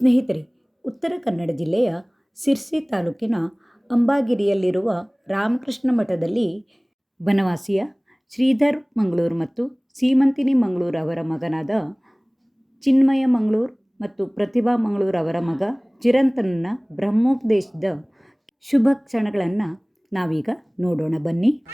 ಸ್ನೇಹಿತರೆ, ಉತ್ತರ ಕನ್ನಡ ಜಿಲ್ಲೆಯ ಸಿರ್ಸಿ ತಾಲೂಕಿನ ಅಂಬಾಗಿರಿಯಲ್ಲಿರುವ ರಾಮಕೃಷ್ಣ ಮಠದಲ್ಲಿ ಬನವಾಸಿಯ ಶ್ರೀಧರ್ ಮಂಗಳೂರು ಮತ್ತು ಸೀಮಂತಿನಿ ಮಂಗಳೂರು ಅವರ ಮಗನಾದ ಚಿನ್ಮಯ ಮಂಗಳೂರು ಮತ್ತು ಪ್ರತಿಭಾ ಮಂಗಳೂರು ಅವರ ಮಗ ಚಿರಂತನನ ಬ್ರಹ್ಮೋಪದೇಶದ ಶುಭ ಕ್ಷಣಗಳನ್ನು ನಾವೀಗ ನೋಡೋಣ ಬನ್ನಿ.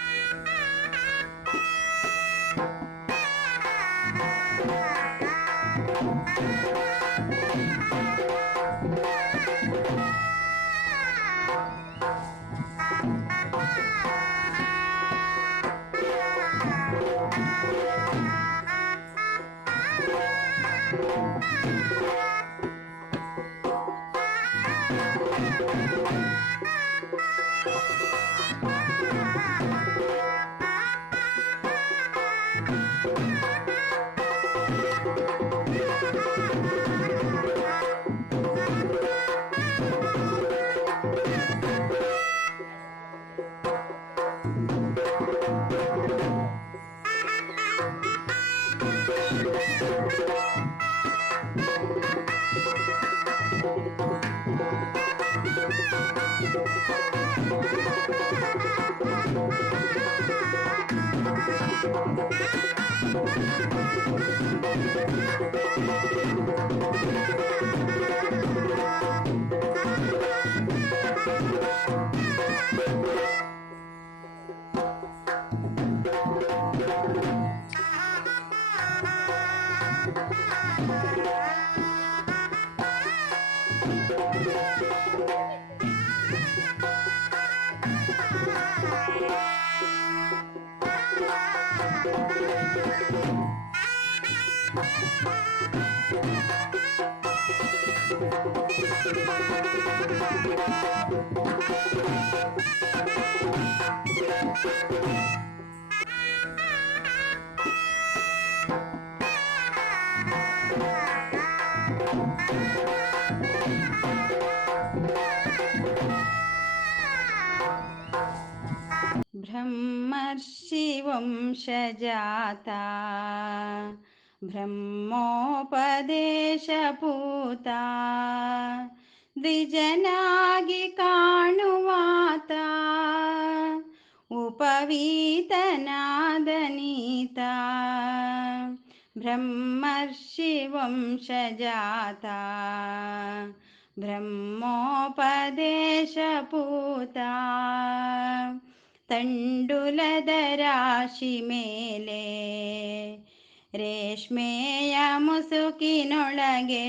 ब्रह्मर्षि वंशजाता ಬ್ರಹ್ಮೋಪದೇಶಪೂತ ದ್ವಿಜನಾಗಿ ಕಾಣುವಾತ ಉಪವೀತನಾದನೀತ ಬ್ರಹ್ಮರ್ಷಿ ವಂಶಜಾತ ಬ್ರಹ್ಮೋಪದೇಶಪೂತ ತಂಡುಲದ ರಾಶಿ ಮೇಲೆ ರೇಷ್ಮೆಯ ಮುಸುಕಿನೊಳಗೆ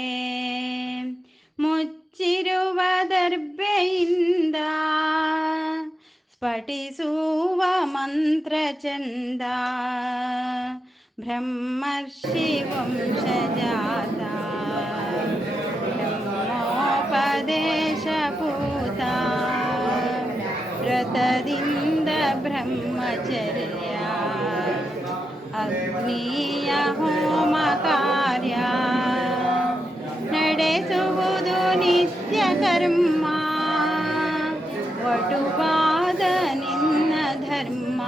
ಮುಚ್ಚಿರುವ ದರ್ಬೆಯಿಂದ ಸ್ಫಟಿಸುವ ಮಂತ್ರ ಚಂದ ಬ್ರಹ್ಮರ್ಷಿ ವಂಶಜಾತ ಬ್ರಹ್ಮೋಪದೇಶಪೂತ ವ್ರತದಿಂದ ಬ್ರಹ್ಮಚರ್ಯ ಅಗ್ನಿಯ ಹೋಮ ಕಾರ್ಯ ನಡೆಸುವುದು ನಿತ್ಯ ಕರ್ಮ ವಟುವಾದ ನಿನ್ನ ಧರ್ಮ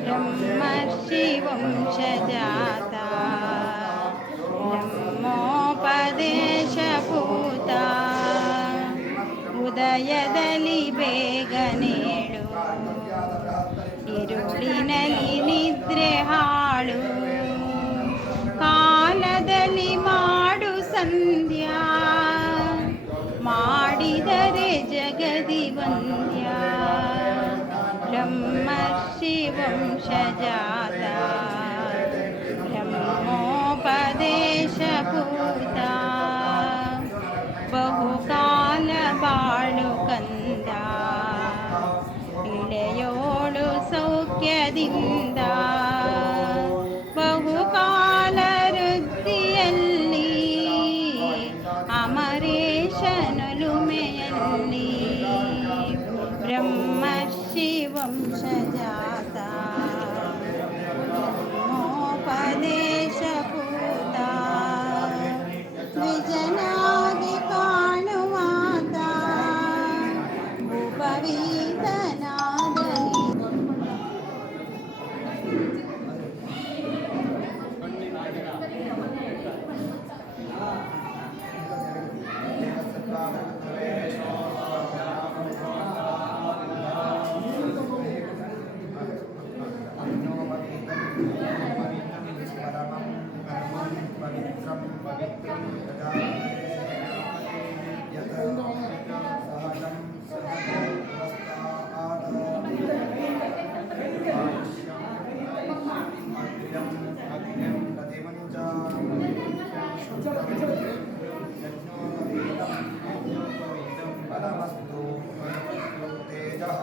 ಬ್ರಹ್ಮರ್ಷಿ ವಂಶಜಾತ ಬ್ರಹ್ಮೋಪದೇಶಪೂತ ಉದಯದಲ್ಲಿ ಬೇಗನೇಳು ഇരുളിನಲ್ಲಿ ನಿದ್ರೆ ಹಾಳು ಕಾಲದಲ್ಲಿ ಮಾಡು ಸಂಧ್ಯಾ ಮಾಡಿದರೆ ಜಗದಿ ವಂದ್ಯ ಬ್ರಹ್ಮರ್ಷಿ ವಂಶಜಾತ ಬ್ರಹ್ಮೋಪದೇಶಪೂತ ಬಹುಕಾಲ ಬಾಳು ಕಂದ ಇಳೆಯೋಳು ಸೌಖ್ಯದಿಂದ ಬಹುಕಾಲ ವೃದ್ಧಿಯಲ್ಲಿ ಅಮರೇಶನೊಲುಮೆಯಲ್ಲಿ ಬ್ರಹ್ಮರ್ಷಿ ವಂಶಜಾತ ಬ್ರಹ್ಮೋಪದೇಶಪೂತ ದ್ವಿಜನಾಗಿ ಕಾಣುವಾತ ಉಪವೀತನಾದನಿ बलमस्तु तेजः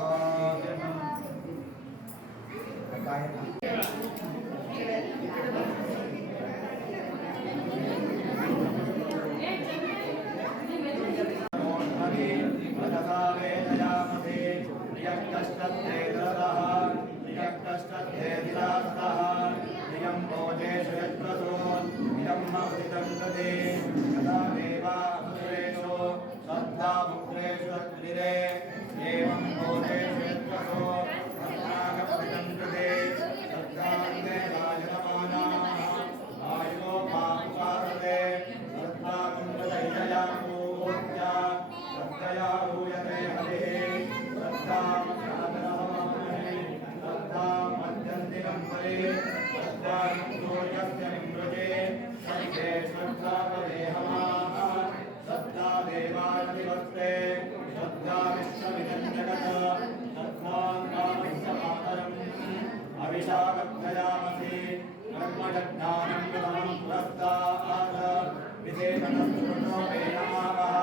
अभिशावक्षयामसि कर्मज्ञानं प्रथमं पुरस्तात् विदेशनस्तुतो मे नमः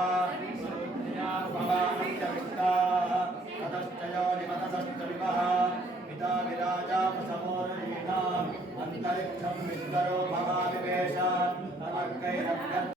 भवानस्य विष्टाः ततश्च योनिमततश्च विवः पिता विराजा प्रसमोर्यीणाम् अन्तरिक्षं विष्करो भवाविवेश तमर्कैरभ्यर्थ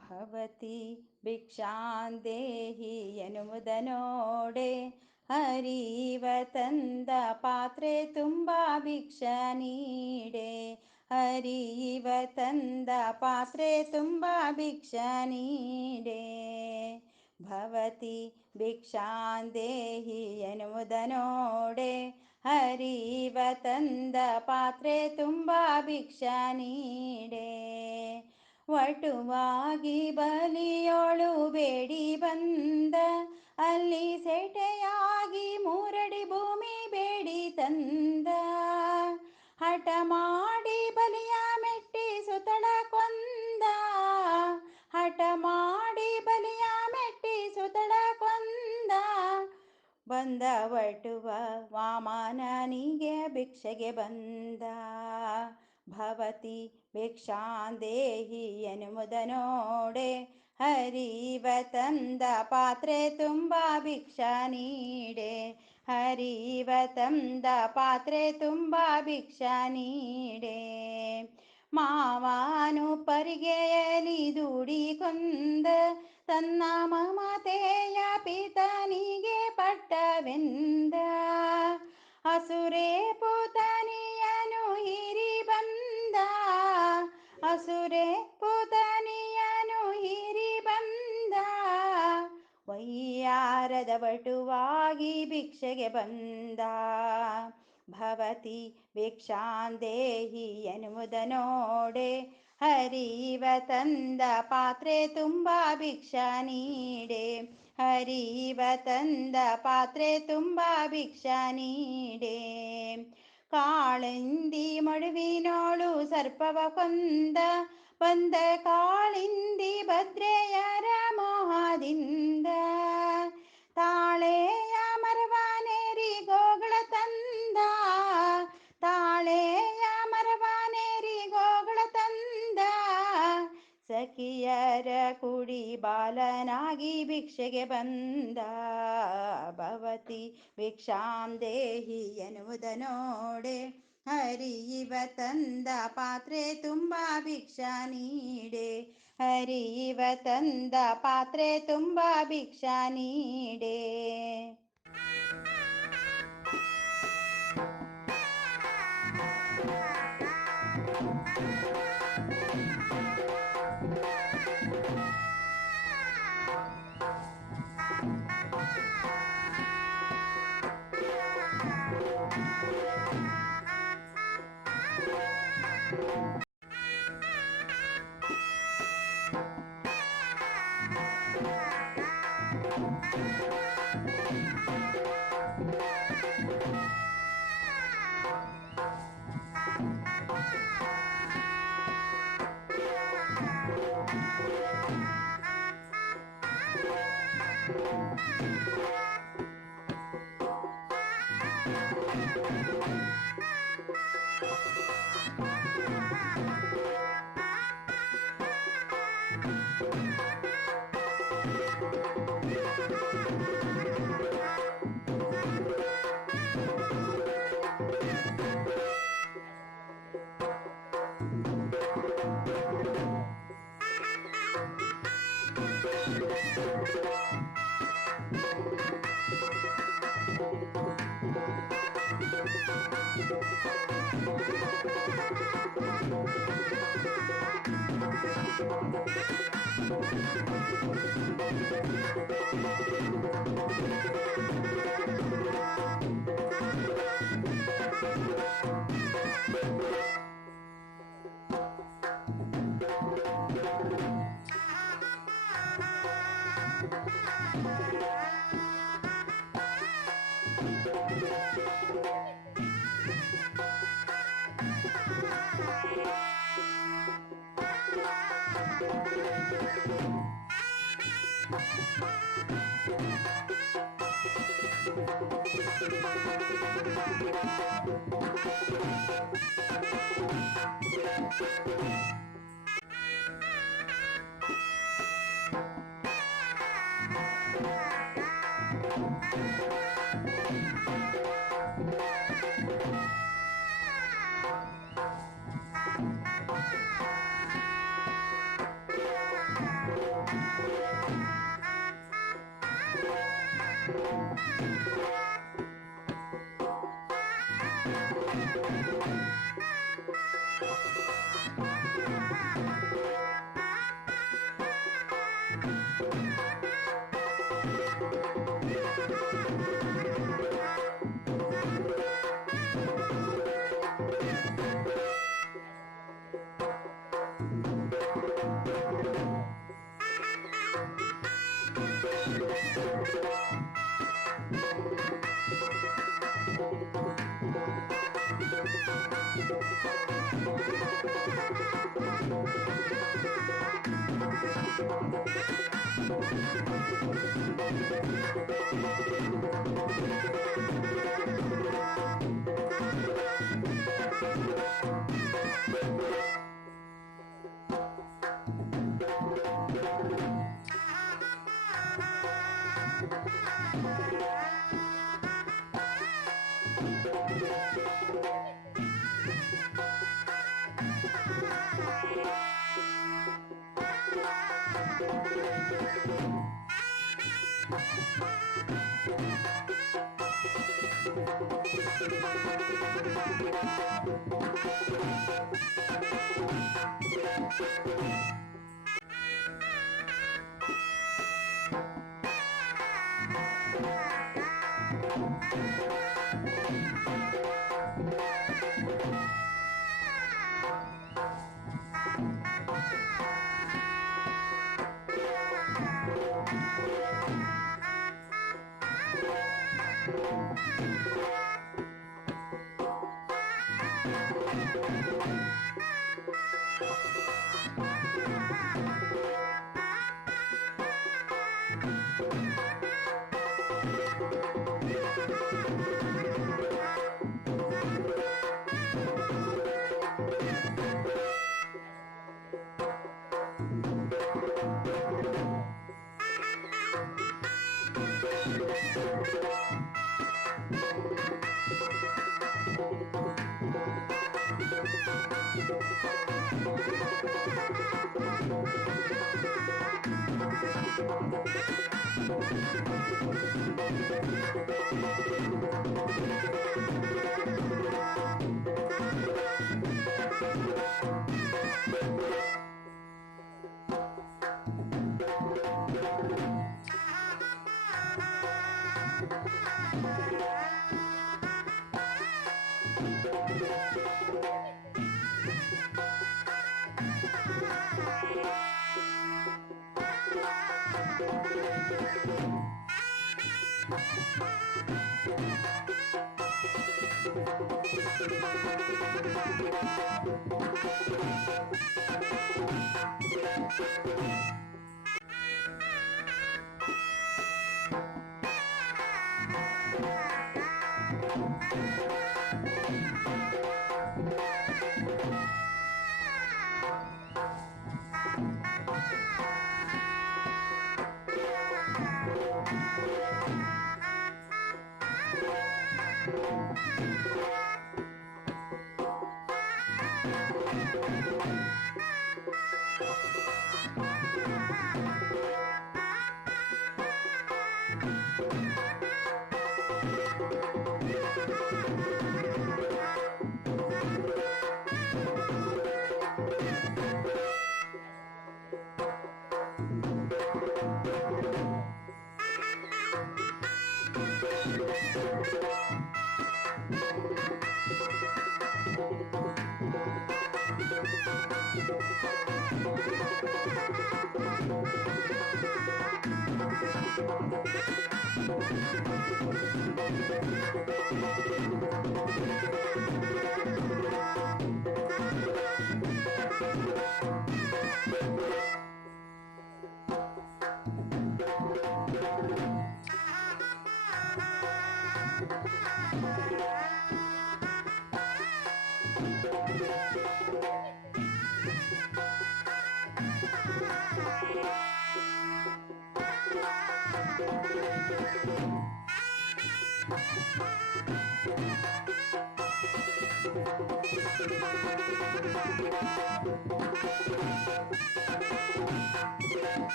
ಭವತಿ ಭಿಕ್ಷಾಂದೇಹಿ ಎನ್ನುವುದನೋಡೆ ಹರಿವ ತಂದ ಪಾತ್ರೆ ತುಂಬ ಭಿಕ್ಷ ನೀಡೆ. ಹರಿವ ತಂದ ಪಾತ್ರೆ ತುಂಬ ಭಿಕ್ಷ ನೀಡೆ. ಭವತಿ ಭಿಕ್ಷಾಂದೇಹಿ ಎನ್ನುವುದನೋಡೆ ಹರಿವ ತಂದ ಪಾತ್ರೆ ತುಂಬ ಭಿಕ್ಷ ನೀಡೆ. ವಟುವಾಗಿ ಬಲಿಯೋಳು ಬೇಡಿ ಬಂದ ಅಲ್ಲಿ ಸೆಟೆಯಾಗಿ ಮೂರಡಿ ಭೂಮಿ ಬೇಡಿ ತಂದ. ಹಠ ಮಾಡಿ ಬಲಿಯ ಮೆಟ್ಟಿ ಸುತಳ ಕೊಂದ. ಹಠ ಮಾಡಿ ಬಲಿಯ ಮೆಟ್ಟಿ ಸುತಳ ಕೊಂದ. ಬಂದ ವಟುವ ವಾಮನನಿಗೆ ಭಿಕ್ಷೆಗೆ ಬಂದ. ಭವತಿ ಭಿಕ್ಷಾಂದೇಹಿ ಎನ್ನುವುದನೋಡೆ ಹರಿವ ತಂದ ಪಾತ್ರೆ ತುಂಬ ಭಿಕ್ಷ ನೀಡೆ. ಹರಿವ ತಂದ ಪಾತ್ರೆ ತುಂಬ ಭಿಕ್ಷ ನೀಡೆ. ಮಾವನು ಪರಿಗೆಯಲಿ ದುಡಿಕೊಂದ ತನ್ನ ಮಮತೆಯ ಪಿತನಿಗೆ ಪಟ್ಟವೆಂದ. ಅಸುರೇ ಪುತನಿಯನು ಹೀರಿ ಬಂದ. ಅಸುರೇ ಪುತನಿಯನು ಹೀರಿ ಬಂದ. ವೈಯಾರದ ವಟುವಾಗಿ ಭಿಕ್ಷೆಗೆ ಬಂದ. ಭವತಿ ಭಿಕ್ಷಾಂದೇಹಿ ಎನ್ನುವುದನೋಡೆ ಹರಿವ ತಂದ ಪಾತ್ರೆ ತುಂಬ ಭಿಕ್ಷ ನೀಡೆ. ಹರಿವ ತಂದ ಪಾತ್ರೆ ತುಂಬ ಭಿಕ್ಷ ನೀಡೆ. ಕಾಳಿಂದಿ ಮಡುವಿನೋಳು ಸರ್ಪವ ಕೊಂದ. ಬಂದ ಕಾಳಿಂದಿ ಭದ್ರೆಯರ ಮೋಹದಿಂದ. ತಾಳೆಯ ಮರವನೇರಿ ಗೋಗಳ ತಂದ. ತಾಳೆಯ ಮರವನೇರಿ ಗೋಗಳ ತಂದ. ಸಖಿಯರ ಕುಡಿ ಬಾಲನಾಗಿ ಭಿಕ್ಷೆಗೆ ಬಂದ. ಭವತಿ ಭಿಕ್ಷಾಂದೇಹಿ ಎನ್ನುವುದನೋಡೆ ಹರಿವ ತಂದ ಪಾತ್ರೆ ತುಂಬ ಭಿಕ್ಷ ನೀಡೆ. ಹರಿವ ತಂದ ಪಾತ್ರೆ ತುಂಬ ಭಿಕ್ಷ ನೀಡೆ.